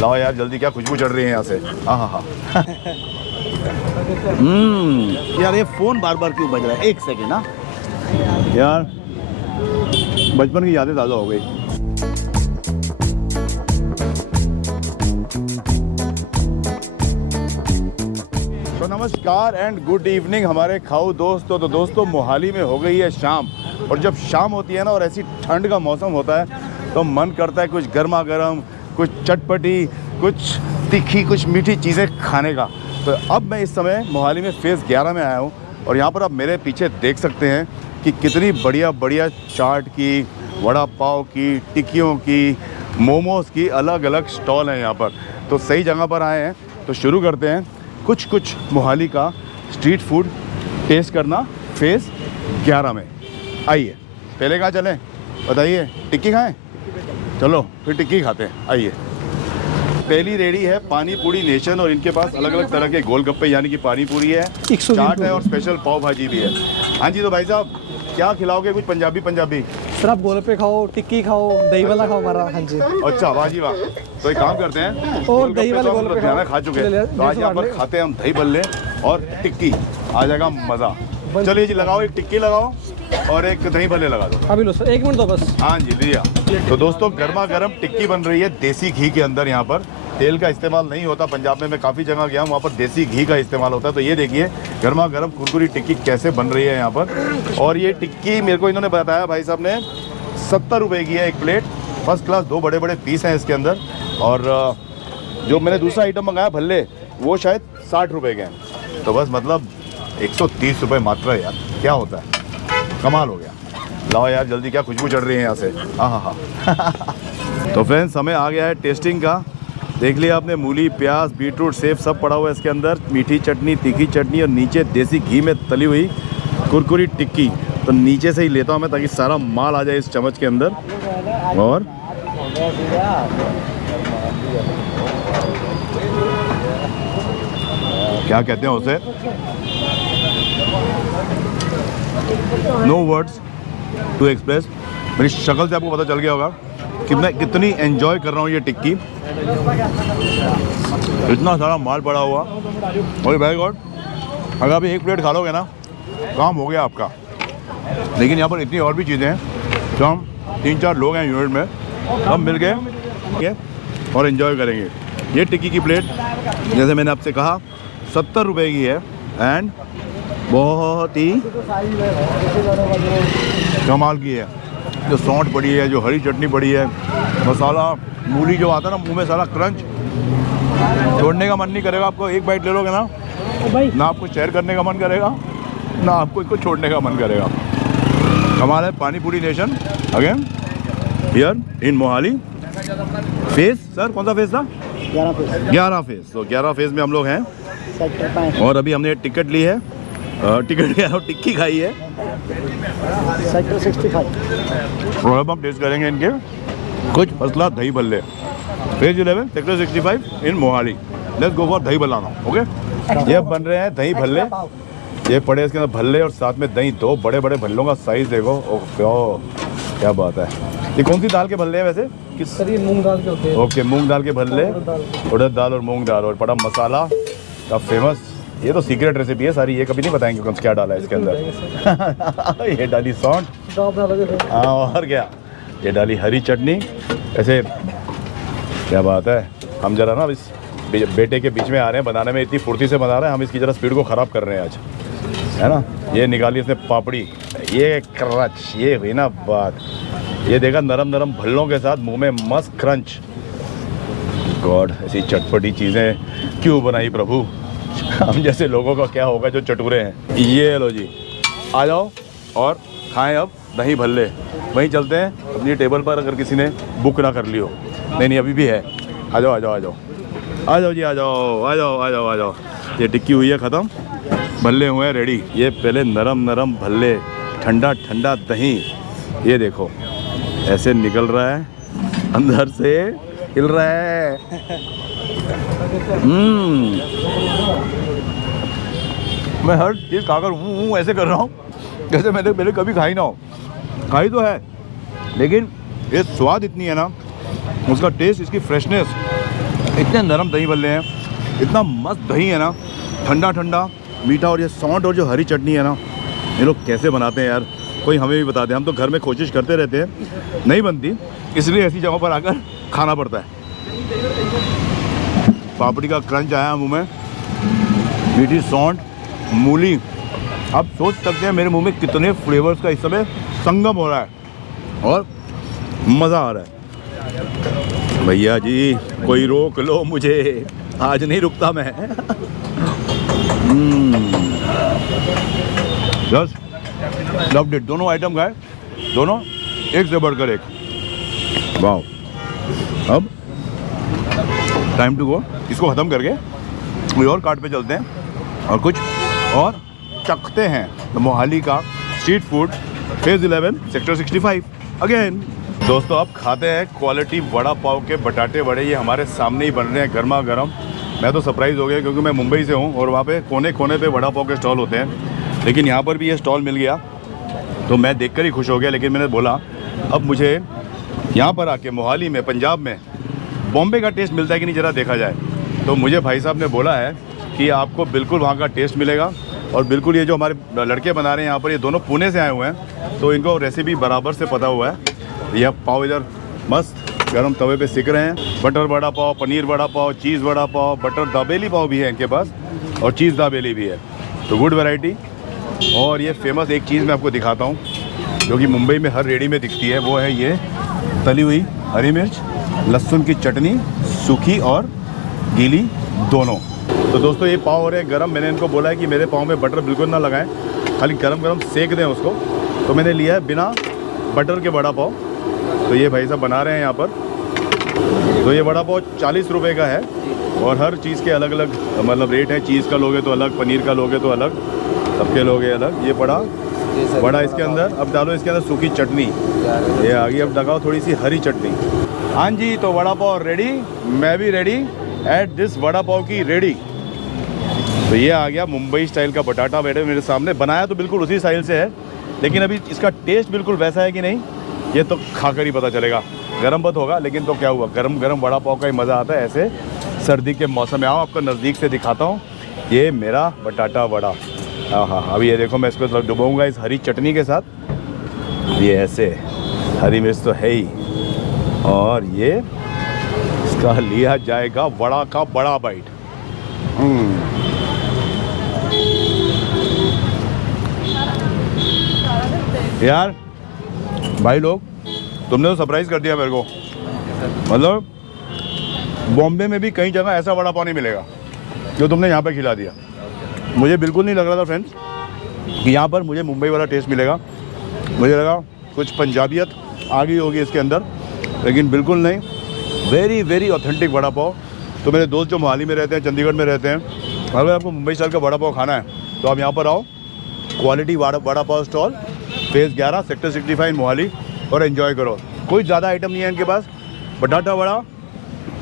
लाओ यार जल्दी, क्या खुशबू चढ़ रही है यहाँ से। हाँ हाँ हाँ। यार ये फ़ोन बार बार क्यों बज रहा है? एक सेकेंड ना यार, बचपन की यादें ताज़ा हो गई। तो नमस्कार एंड गुड इवनिंग हमारे खाऊ दोस्तों। तो दोस्तों मोहाली में हो गई है शाम, और जब शाम होती है ना और ऐसी ठंड का मौसम होता है तो मन करता है कुछ गर्मा गर्म, कुछ चटपटी, कुछ तीखी, कुछ मीठी चीज़ें खाने का। तो अब मैं इस समय मोहाली में फ़ेज़ 11 में आया हूँ, और यहाँ पर आप मेरे पीछे देख सकते हैं कि कितनी बढ़िया बढ़िया चाट की, वड़ा पाव की, टिक्कियों की, मोमोज़ की अलग अलग स्टॉल हैं यहाँ पर। तो सही जगह पर आए हैं। तो शुरू करते हैं कुछ मोहाली का स्ट्रीट फूड टेस्ट करना फ़ेज़ 11 में। आइए, पहले कहाँ चलें बताइए? टिक्की खाएं? चलो फिर टिक्की खाते हैं, आइए। पहली रेडी है पानी पूरी नेशन, और इनके पास अलग अलग तरह के गोलगप्पे यानी कि पानी पूरी है, चाट है और स्पेशल पाव भाजी भी है। हाँ जी, तो भाई साहब क्या खिलाओगे? कुछ पंजाबी सर आप गोलगप्पे खाओ, टिक्की खाओ, दही वाला खाओ हमारा। हाँ जी। अच्छा, वाह जी वाह। तो एक काम करते हैं, और दही वाले गोलगप्पे खाना खा चुके हैं तो आज यहाँ पर खाते हैं हम दही बल्ले और टिक्की, आ जाएगा मज़ा। चलिए जी, लगाओ एक टिक्की लगाओ और एक दही भल्ले लगा दो। अभी लो सर, 1 मिनट दो बस। हाँ जी, लिया। तो दोस्तों गर्मा गर्म टिक्की बन रही है देसी घी के अंदर। यहाँ पर तेल का इस्तेमाल नहीं होता। पंजाब में मैं काफ़ी जगह गया हूँ, वहाँ पर देसी घी का इस्तेमाल होता है। तो ये देखिए गर्मा गर्म कुरकुरी टिक्की कैसे बन रही है यहाँ पर। और ये टिक्की मेरे को इन्होंने बताया भाई साहब ने 70 रुपये की है एक प्लेट, फर्स्ट क्लास। 2 बड़े बड़े पीस हैं इसके अंदर। और जो मैंने दूसरा आइटम मंगाया भल्ले, वो शायद 60 रुपये के हैं। तो बस मतलब 130 रुपये मात्र है यार, क्या होता है, कमाल हो गया। लाओ यार जल्दी, क्या खुशबू चढ़ रही है यहाँ से। हाँ हाँ हाँ। तो फ्रेंड्स समय आ गया है टेस्टिंग का। देख लिया आपने, मूली, प्याज, बीटरूट, सेब सब पड़ा हुआ है इसके अंदर। मीठी चटनी, तीखी चटनी और नीचे देसी घी में तली हुई कुरकुरी टिक्की। तो नीचे से ही लेता हूँ मैं ताकि सारा माल आ जाए इस चम्मच के अंदर। और क्या कहते हैं उसे, नो वर्ड्स टू एक्सप्रेस। मेरी शक्ल से आपको पता चल गया होगा कि मैं कितनी एंजॉय कर रहा हूँ ये टिक्की। इतना सारा माल पड़ा हुआ, और वेरी गुड। अगर आप एक प्लेट खा लोगे ना, काम हो गया आपका। लेकिन यहाँ पर इतनी और भी चीज़ें हैं। तो हम 3-4 लोग हैं यूनिट में, हम मिल के और एंजॉय करेंगे। ये टिक्की की प्लेट जैसे मैंने आपसे कहा 70 रुपये की है, एंड बहुत ही कमाल की है। जो सौंठ पड़ी है, जो हरी चटनी पड़ी है, मसाला, मूली जो आता है ना मुंह में, सारा क्रंच, छोड़ने का मन नहीं करेगा आपको। एक बाइट ले लोगे ना, ना आपको शेयर करने का मन करेगा, ना आपको इसको छोड़ने का मन करेगा। कमाल है। पानी पूरी nation again here in Mohali. Phase sir कौन सा फेज था? 11 फेज। तो 11 फेज में हम लोग हैं, और अभी हमने टिकट ली है, टिकट क्या है, टिक्की खाई है। सेक्टर 65। और अब हम टेस्ट करेंगे इनके कुछ फसला dahi bhalle. Phase 11 sector 65 in Mohali. Let's go for dahi bhalla now. Okay, ये बन रहे हैं दही भल्ले। ये पड़े इसके अंदर भल्ले और साथ में दही। 2 बड़े बड़े भल्लों का साइज देखो। ओह क्या बात है। ये कौन सी दाल के भल्ले हैं वैसे? किस सर, ये मूंग दाल के होते हैं। ओके, मूंग दाल के भल्ले, उड़द दाल और मूंग दाल, और बड़ा मसाला का फेमस। ये तो सीक्रेट रेसिपी है सारी, ये कभी नहीं बताएंगे कौन क्या डाला है इसके अंदर। ये डाली सौंठ, हाँ और क्या, ये डाली हरी चटनी। ऐसे क्या बात है। हम जरा ना इस बेटे के बीच में आ रहे हैं, बनाने में इतनी फुर्ती से बना रहे हैं हम, इसकी जरा स्पीड को ख़राब कर रहे हैं आज, है ना। ये निकाली इसने पापड़ी, ये क्रंच, ये हुई ना बात। ये देखा नरम नरम भल्लों के साथ मुंह में मस्त क्रंच। गॉड, ऐसी चटपटी चीज़ें क्यों बनाई प्रभु। हम जैसे लोगों का क्या होगा जो चटूरे हैं। ये लो जी, आ जाओ और खाएं अब दही भल्ले। वहीं चलते हैं अपनी टेबल पर, अगर किसी ने बुक ना कर ली हो। नहीं अभी भी है। आ जाओ आ जाओ आ जाओ आ जाओ जी, आ जाओ आ जाओ आ जाओ आ जाओ। ये टिक्की हुई है ख़त्म, भल्ले हुए हैं रेडी। ये पहले नरम नरम भल्ले, ठंडा ठंडा दही, ये देखो ऐसे निकल रहा है, अंदर से हिल रहा है। मैं हर चीज़ खाकर ऐसे कर रहा हूँ जैसे मैंने कभी खाई ना हो। खाई तो है, लेकिन ये स्वाद इतनी है ना, उसका टेस्ट, इसकी फ्रेशनेस इतने नरम दही बल्ले हैं, इतना मस्त दही है ना, ठंडा ठंडा मीठा। और ये सौंठ और जो हरी चटनी है ना, ये लोग कैसे बनाते हैं यार, कोई हमें भी बता दे। हम तो घर में कोशिश करते रहते हैं, नहीं बनती, इसलिए ऐसी जगहों पर आकर खाना पड़ता है। पापड़ी का क्रंच आया मुंह में, मीठी सौंठ, मूली। आप सोच सकते हैं मेरे मुंह में कितने फ्लेवर्स का इस समय संगम हो रहा है और मज़ा आ रहा है। भैया जी कोई रोक लो मुझे, आज नहीं रुकता मैं। Just loved it. दोनों आइटम खाए, दोनों एक से बढ़कर एक। वाह। अब टाइम टू गो। इसको ख़त्म करके कोई और कार्ट पे चलते हैं और कुछ और चखते हैं। तो मोहाली का street food, phase 11 sector 65 again. दोस्तों अब खाते हैं क्वालिटी वड़ा पाव के बटाटे वड़े। ये हमारे सामने ही बन रहे हैं गर्मा गर्म। मैं तो सरप्राइज़ हो गया क्योंकि मैं मुंबई से हूँ और वहाँ पे कोने कोने पे वड़ा पाव के स्टॉल होते हैं, लेकिन यहाँ पर भी ये स्टॉल मिल गया तो मैं देखकर ही खुश हो गया। लेकिन मैंने बोला अब मुझे यहाँ पर आके मोहाली में, पंजाब में बॉम्बे का टेस्ट मिलता है कि नहीं ज़रा देखा जाए। तो मुझे भाई साहब ने बोला है कि आपको बिल्कुल वहाँ का टेस्ट मिलेगा। और बिल्कुल ये जो हमारे लड़के बना रहे हैं यहाँ पर, ये दोनों पुणे से आए हुए हैं, तो इनको रेसिपी बराबर से पता हुआ है। यह पाव इधर मस्त गरम तवे पे सिक रहे हैं। बटर वड़ा पाव, पनीर वड़ा पाव, चीज़ वड़ा पाव, बटर दाबेली पाव भी है इनके पास और चीज़ दाबेली भी है। तो गुड वैरायटी। और ये फेमस एक चीज़ मैं आपको दिखाता हूँ जो कि मुंबई में हर रेडी में दिखती है, वो है ये तली हुई हरी मिर्च, लहसुन की चटनी, सूखी और गीली दोनों। तो दोस्तों ये पाव हो रहे हैं गरम। मैंने इनको बोला है कि मेरे पाव में बटर बिल्कुल ना लगाएं, खाली गरम गरम सेक दें उसको। तो मैंने लिया है बिना बटर के वड़ा पाव। तो ये भाई साहब बना रहे हैं यहाँ पर। तो ये वड़ा पाव 40 रुपये का है और हर चीज़ के अलग अलग मतलब रेट है। चीज़ का लोगे तो अलग, पनीर का लोगे तो अलग, सबके लोगे अलग। ये पड़ा बड़ा इसके अंदर। अब डालो इसके अंदर सूखी चटनी, ये आ गई। अब लगाओ थोड़ी सी हरी चटनी। हाँ जी, तो वड़ा पाव रेडी, मैं भी ready at this vada pav की रेडी। तो ये आ गया मुंबई स्टाइल का बटाटा वड़े मेरे सामने। बनाया तो बिल्कुल उसी स्टाइल से है, लेकिन अभी इसका टेस्ट बिल्कुल वैसा है कि नहीं ये तो खाकर ही पता चलेगा। गरम बत होगा लेकिन तो क्या हुआ, गरम गरम वड़ा पाव का ही मज़ा आता है ऐसे सर्दी के मौसम में। आओ आपको नज़दीक से दिखाता हूँ ये मेरा बटाटा वड़ा। हाँ हाँ, अभी ये देखो मैं इसको डुबाऊँगा इस हरी चटनी के साथ। ये ऐसे हरी मिर्च तो है ही, और ये इसका लिया जाएगा वड़ा का बड़ा बाइट। यार भाई लोग, तुमने तो सरप्राइज़ कर दिया मेरे को। मतलब बॉम्बे में भी कई जगह ऐसा वड़ा पाव नहीं मिलेगा जो तुमने यहाँ पे खिला दिया। मुझे बिल्कुल नहीं लग रहा था फ्रेंड्स कि यहाँ पर मुझे मुंबई वाला टेस्ट मिलेगा। मुझे लगा कुछ पंजाबियत आ गई होगी इसके अंदर, लेकिन बिल्कुल नहीं। Very very authentic vada pav. तो मेरे दोस्त जो मोहाली में रहते हैं, चंडीगढ़ में रहते हैं, अगर आपको मुंबई स्टाइल का वड़ा पाव खाना है तो आप यहाँ पर आओ, quality vada pav stall, phase 11 sector 65 Mohali, और एंजॉय करो। कोई ज़्यादा आइटम नहीं है इनके पास। बटाटा वड़ा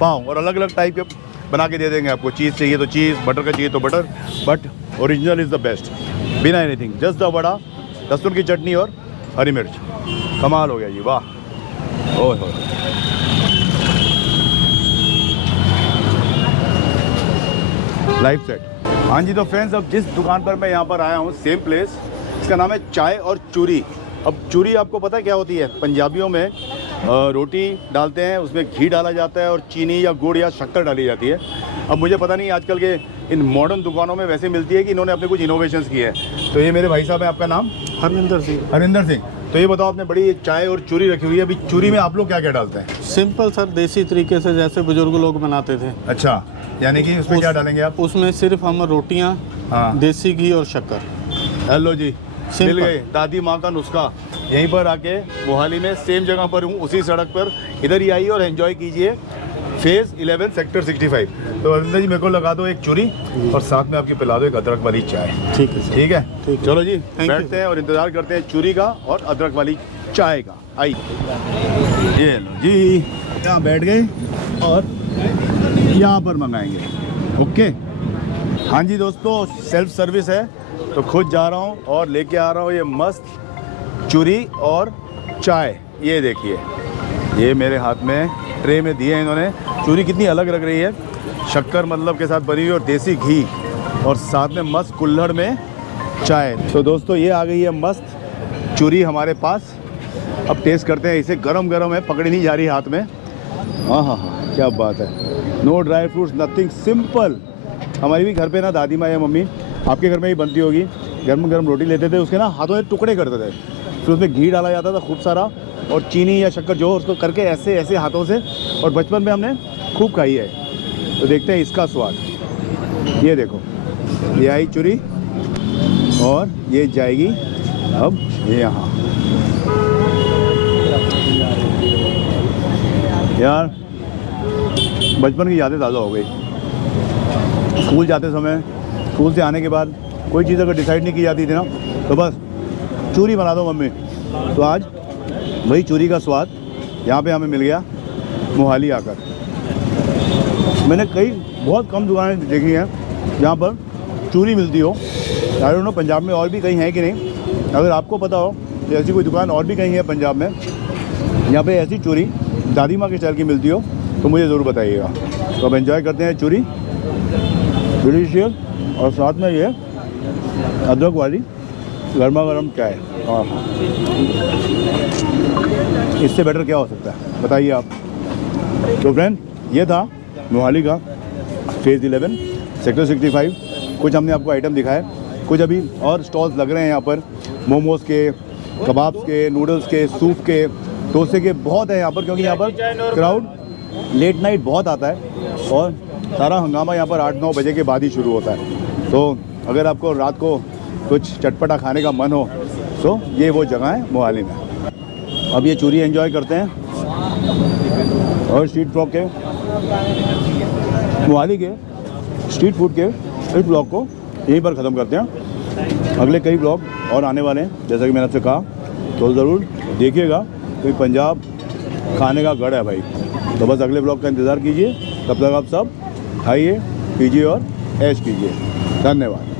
पाव और अलग अलग टाइप के बना के दे देंगे आपको। चीज़ चाहिए तो चीज़, बटर का चाहिए तो butter, but original is the best. बिना एनीथिंग, जस्ट द वड़ा, लहसुन की चटनी और हरी मिर्च। कमाल हो गया जी, वाह। ओह हो, लाइफ सेट। हाँ जी, तो फ्रेंड्स अब जिस दुकान पर मैं यहाँ पर आया हूँ, सेम प्लेस, इसका नाम है चाय और चूरी। अब चूरी आपको पता है क्या होती है? पंजाबियों में रोटी डालते हैं, उसमें घी डाला जाता है और चीनी या गुड़ या शक्कर डाली जाती है। अब मुझे पता नहीं आजकल के इन मॉडर्न दुकानों में वैसे मिलती है कि इन्होंने अपने कुछ इनोवेशंस किए हैं। तो ये मेरे भाई साहब है, आपका नाम? हरमिंदर सिंह। हरिंदर सिंह। तो ये बताओ, आपने बड़ी चाय और चूरी रखी हुई है, अभी चूरी में आप लोग क्या क्या डालते हैं? सिंपल सर, देसी तरीके से जैसे बुजुर्ग लोग बनाते थे। अच्छा, यानी कि उसमें क्या डालेंगे आप? उसमें सिर्फ हम रोटियां, हाँ, देसी घी और शक्कर। हेलो जी, मिल गए दादी माँ का नुस्खा। यहीं पर आके मोहाली में सेम जगह पर हूँ, उसी सड़क पर, इधर ही आइए और एंजॉय कीजिए। Phase 11 sector 65। तो हरिंदर जी, मेरे को लगा दो एक चूरी और साथ में आपकी पिला दो एक अदरक वाली चाय। ठीक है सर। ठीक है, ठीक है। चलो जी, Thank बैठते हैं और इंतज़ार करते हैं चूरी का और अदरक वाली चाय का। आइए, ये लो जी, यहाँ बैठ गए और यहाँ पर मंगाएंगे। ओके। हाँ जी दोस्तों, सेल्फ सर्विस है तो खुद जा रहा हूँ और लेके आ रहा हूँ ये मस्त चूरी और चाय। ये देखिए, ये मेरे हाथ में ट्रे में दिए इन्होंने। चूरी कितनी अलग लग रही है, शक्कर मतलब के साथ बनी हुई और देसी घी और साथ में मस्त कुल्हड़ में चाय। तो दोस्तों ये आ गई है मस्त चूरी हमारे पास। अब टेस्ट करते हैं इसे। गरम गरम है, पकड़ी नहीं जा रही हाथ में। हाँ हाँ हाँ, क्या बात है। No dry fruits, nothing, simple. हमारी भी घर पे ना दादी माँ या मम्मी, आपके घर में ही बनती होगी, गर्म गर्म रोटी लेते थे, उसके ना हाथों में टुकड़े करते थे, फिर उसमें घी डाला जाता था खूब सारा और चीनी या शक्कर जो उसको करके ऐसे ऐसे हाथों से, और बचपन में हमने खूब खाई है। तो देखते हैं इसका स्वाद। ये देखो, ये आई चूरी और ये जाएगी अब यहाँ। यार बचपन की यादें ताज़ा हो गई। स्कूल जाते समय, स्कूल से आने के बाद कोई चीज़ अगर डिसाइड नहीं की जाती थी ना, तो बस चूरी बना दो मम्मी। तो आज वही चूरी का स्वाद यहाँ पे हमें मिल गया मोहाली आकर। मैंने कई बहुत कम दुकानें देखी हैं जहाँ पर चूरी मिलती हो। आई डोंट नो पंजाब में और भी कहीं है कि नहीं। अगर आपको पता हो कि ऐसी कोई दुकान और भी कहीं है पंजाब में यहाँ पे ऐसी चूरी दादी माँ के स्टाइल की मिलती हो, तो मुझे ज़रूर बताइएगा। तो अब एंजॉय करते हैं चूरी, डिलीशियस, और साथ में ये अदरक वाली गर्मा गर्म चाय। हाँ, इससे बेटर क्या हो सकता है बताइए आप। तो फ्रेंड, ये था मोहाली का फेज़ 11 सेक्टर 65। कुछ हमने आपको आइटम दिखाए, कुछ अभी और स्टॉल्स लग रहे हैं यहाँ पर, मोमोज़ के, कबाब्स के, नूडल्स के, सूप के, डोसे के, बहुत है यहाँ पर, क्योंकि यहाँ पर क्राउड लेट नाइट बहुत आता है और सारा हंगामा यहाँ पर 8-9 बजे के बाद ही शुरू होता है। तो अगर आपको रात को कुछ चटपटा खाने का मन हो तो ये वो जगह है मोहाली में। अब ये चूरी एंजॉय करते हैं और स्ट्रीट फूड के, मोहाली के स्ट्रीट फूड के इस ब्लॉग को यहीं पर ख़त्म करते हैं। अगले कई ब्लॉग और आने वाले हैं, जैसा कि मैंने आपसे कहा, तो ज़रूर देखिएगा, क्योंकि पंजाब खाने का गढ़ है भाई। तो बस अगले ब्लॉग का इंतज़ार कीजिए। तब तक आप सब खाइए, पीजिए और ऐश कीजिए। धन्यवाद।